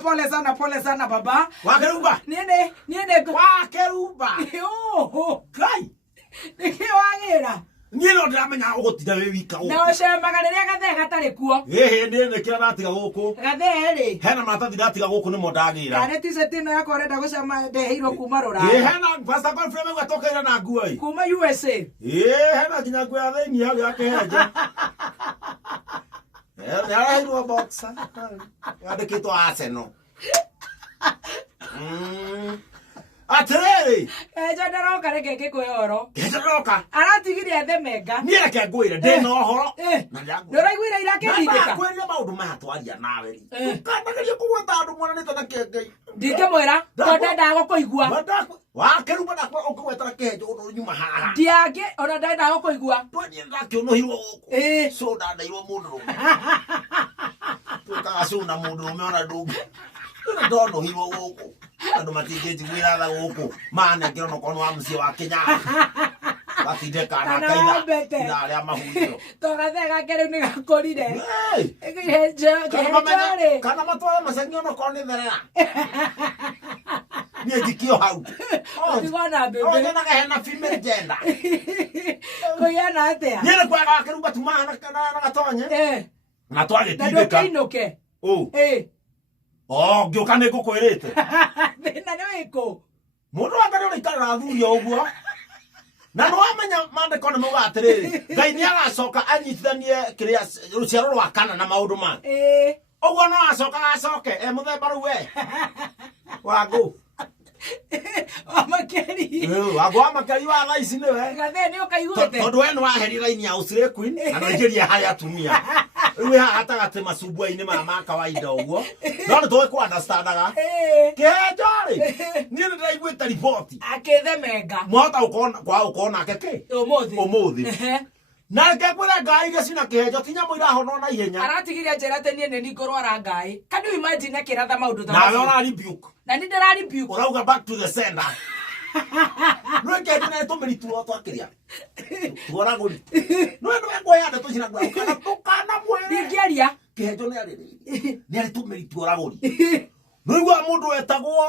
Pole sana baba. Wakeruba. Niende. Wakeruba. Yo. Kai. Nikiwagira. Nino ndiramenya ugutida we wika guku. Na ucemaga riria gathe gatari kuo. Ndi nekira natiga guku. Gathe ri. Hena maratathi ndatiga guku nimo ndagira. Kare t-shirt ino yakwa urenda gucema ndeheirwo kuma Ruraya. Hena pastor conference gwatokeira na nguo i. Kuma USA. Hena nginya nguo ya thini hau yake henje. Nĩaraheirwo boxer. Yandĩkĩtwo Arsenal. Atĩrĩrĩ. Kejo ndaroka reke ngĩkwĩhoro. Kejo ndaroka. Aratigirie themenga. Niĩ reke ngwĩre ndĩ na ũhoro. Ndũraiguire ira kĩndindĩka. Kwĩrire maũndũ maya twaria nawe ri. Ndũkandageria kũgweta andũ mwananĩte na kĩengei. Ndingĩmwĩra tondũ ndagũkũigua. Wakeruba ndakwa ũkũgwetera kĩhenjo ũndũ nyuma haha. Ndiangĩ ona ndagũkũigua. Twendie ndakĩũnũhirwo gũkũ. So ndandairwo mũndũrũme. Tukagacũna mũndũrũme ona ndũngĩ. Ndonũhirwo gũkũ. Andũ matingĩnjiguĩra tha gũkũ. Manengera onokorwo nĩ wa mũciĩ wa Kĩnyaga. Gatinde kana kaitha na arĩa mahunjio. To gathe gake rĩu nĩ gakũrire. Kana matware macengi onokorwo nĩ therera. Niĩ njikio hau. Ũtigona mbembe. Ogenaga hena female gender. Kũigana atĩa? Niĩ nĩ kwega Wakeruba tumaga na gatonye. Na twagĩtindĩka. Ndũkĩinũke. Ngĩũka nĩ ngũkwĩrĩte. Thĩna nĩ wĩkũ? Mũndũ wa Ngai ũrĩikarĩra athuri o ũguo. Na nĩwamenya maandĩko nĩ mauga atĩrĩrĩ, Ngai nĩagacoka anyitithanie kĩrĩa rũciaro rwa kana na maũndũ make. Ũguo no acoke mũthemba rĩu we. Wangũ. Wamakeri. Wangũ Wamakeri wa thaa ici nĩwe. Gathe nĩ ũkaiguĩte. Tondũ we nĩwaheria raini ya Usire Queen na Nigeria harĩ atumia. Rĩu haha gatagatĩ macumbuainĩ maya ma kawaida ũguo. No nĩtũĩ kũ understandaga. Kĩhenjo rĩ. Niĩ nĩndĩraiguĩte riboti. Akĩthemenga. Mwahota gũkorwo nake kĩ? Ũmũthĩ. Na ngĩkwĩra Ngai gĩcina kĩhenjo ti nyamũ irahona na ihenya. Aratigirie njĩra atĩ niĩ nĩ ngũrwara Ngai. Can you imagine akĩratha maũndũ ta macio? Nawe ũra rebuke. Na nĩ ndĩra rebuke. Ũrauga back to the sender. No kĩhenjo nĩ tũmĩrituo twakĩria. Tuoragũri. No nguoya ndeto cina ngwa ũkana mwere. Ndingĩaria. Kĩhenjo nĩ arĩ tũmĩrituo ũragũri. No igua mũndũ wetagwo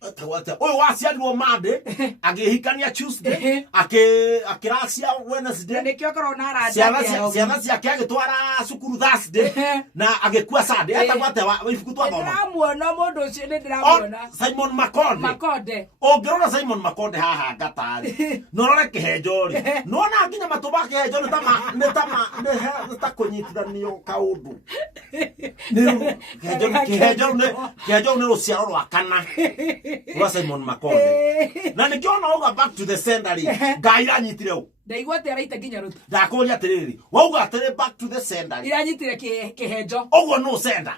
ũyũ waciarirwo Monday agĩhikania Tuesday akĩracia Wednesday nĩkĩo korona aradia ciana ciake agĩtwara cukuru Thursday na agĩkua Sunday etagwo atĩa ibuku twathoma. Ndĩramuona mũndũ ũcio nĩ ndĩramuona Simon Makonde. Ũngĩrora Simon Makonde haha ngatarĩ no rore kĩhenjo rĩ no na nginya matũ ma kĩhenjo nĩ ta kũnyitithanio kaũndũ. Kĩhenjo nĩ rũciaro rwa kana rwa Simon Makonde. Na nĩkĩona uga back to the sender rĩ Ngai iranyitire ũũ. Ndaigua atĩ araita nginya ruta. Ndakũria atĩrĩrĩ wauga atĩrĩ back to the sender iranyitire kĩhenjo. Ũguo no sender.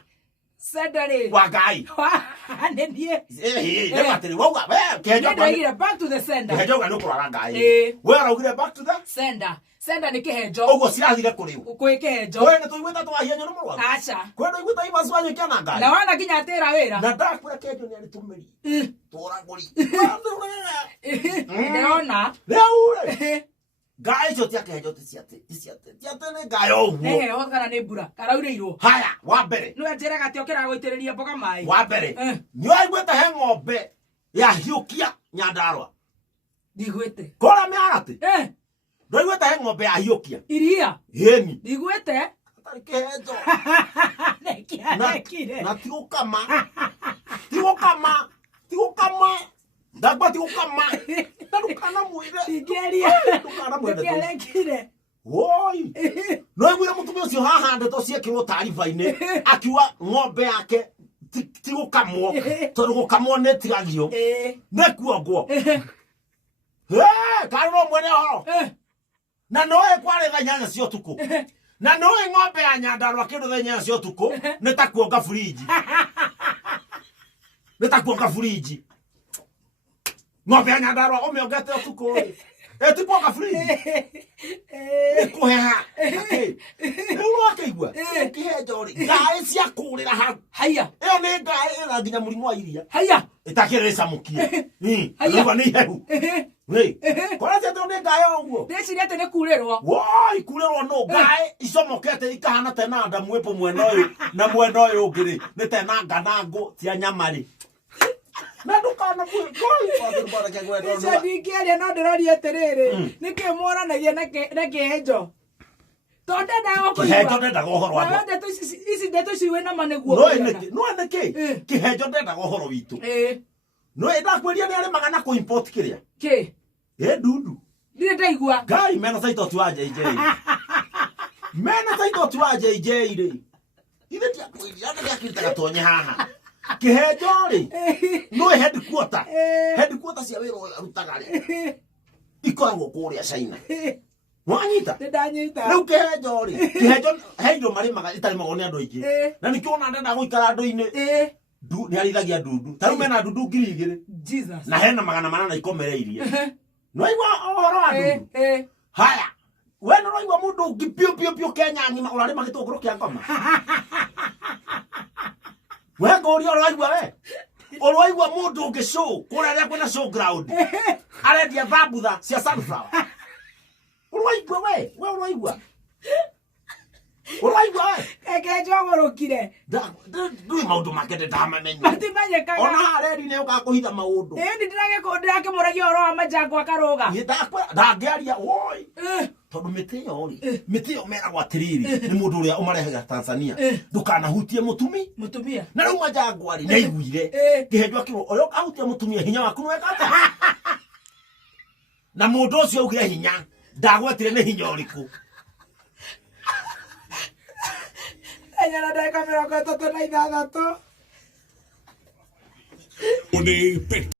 Sender rĩ. Wa Ngai. Nĩ niĩ. Nĩ atĩrĩ wauga kĩhenjo. Ndaigire back to the sender. Kĩhenjo nĩ ũkũrora Ngai. We araugire back to the sender. Sender nĩ kĩhenjo. Ũguo cirathire kũrĩ ũ. Kwĩ kĩhenjo. We nĩ tũiguĩte twahienya nĩ mũrwaru. Aca. Kwenda iguĩte ibacu anyũkia na Ngai. Na wana nginya atĩra wĩra. Na ndakwĩra kĩhenjo nĩ arĩ tũmĩri. Tũragũri. Ndĩrona. Rĩu rĩ. Ngai icio tia kĩhenjo ti ciate nĩ Ngai o ũguo. Nĩ heho kana nĩ mbura. Karaurĩirwo. Haya wa mbere. Nĩwe njĩraga atĩ ũkĩraga gũitĩrĩria mboga maĩ. Wa mbere. Nĩwaiguĩte he ng'ombe yahiũkia Nyandarua. Ndigwĩte. Kũrĩa mĩharatĩ. Ndũiguĩte he ng'ombe yahiũkia. Iria. Ĩni. Ndigwĩte. Atarĩ kĩhenjo. Nĩkĩarekire. Na tigũkama. Ndagwa tigũkama. Na ndũkana mwĩre. Ndingĩaria. Ndũkana mwĩre. Nĩkĩarekire. Woi. No aiguire mũtumia ũcio haha ndeto ciekĩrwo taariba-inĩ akiuga ng'ombe yake tigũkamwo tondũ gũkamwo nĩ ĩtigagio. Nĩkuo nguo. Karĩ no mwene ũhoro. Na nĩũĩ kwarĩ thaa 8 cia ũtukũ. Na nĩũĩ ng'ombe ya Nyandarua kĩndũ thaa 8 cia ũtukũ nĩ ta kuonga burinji. Nĩ ta kuonga burinji. Ng'ombe ya Nyandarua ũmĩongete ũtukũ rĩ. eti kwa kafriji ikuheha niu wakeigua kihejo ri ngai cia kurira hau haya iyo ni ngai ina nginya murimu wa iria haya itakirisa mukie haya ni hehu kora cia to ni ngai oguo ndeciria ati ni kurirwo woi kurirwo no ngai icomokete ikahana tena ndamu epo mwena uyu na mwena uyu ungiri ni tena nganangu cia nyamari na ndukana koi kwa kia gwe ndo ndingiaria no ndiroria atiriri niki moranagia na kihenjo tonde ndago kuigua kihenjo ndenda gohoro na ndeto ici ndeto ciwe na maneguo no niki kihenjo ndenda gohoro witu no ndakweria ni ari magana ku import kiria ki ndudu ndire ndaigua ngai mena saito twa JJ mena saito twa JJ ri ithe tia kwiria ndia kiritaga tonye haha kihenjo ri no headquarter cia wiro arutaga ri ikoragwo kuria China mwanyita ndanyita riu kihenjo ri kihenjo heindo mari maga itari magone andu aingi na nikiona ndenda guikara andu-ini ndu ni arithagia ndundu taru mena ndundu 2000 Jesus na hena magana manana ikomereirie no igwa ohoro wa ndundu haya we no igwa mundu ngipio Kenya ngima urari magitunguru kia ngoma we ngori oroigwa we oroigwa mundu ngishow kuria kwina show ground arendia thambutha cia sunflower oroigwa we oroigwa we eke jogorokire ndui maundu makete ndamamenya matimenyekaga ona hareri ne ugakuhitha maundu ndi ndirage muragia oro wa majango akaroga ndangiaria woi tondu mitiyo ri mitiyo mera gwa tiriri ni mundu uria umarehaga Tanzania ndukanahutie mutumia na riu majango ari naiguire kihenjwa kiro oyo kahutie mutumia hinya waku nwekata na mundu ucio ugire hinya ndagwetire ni hinya uriku Ella la 36 Une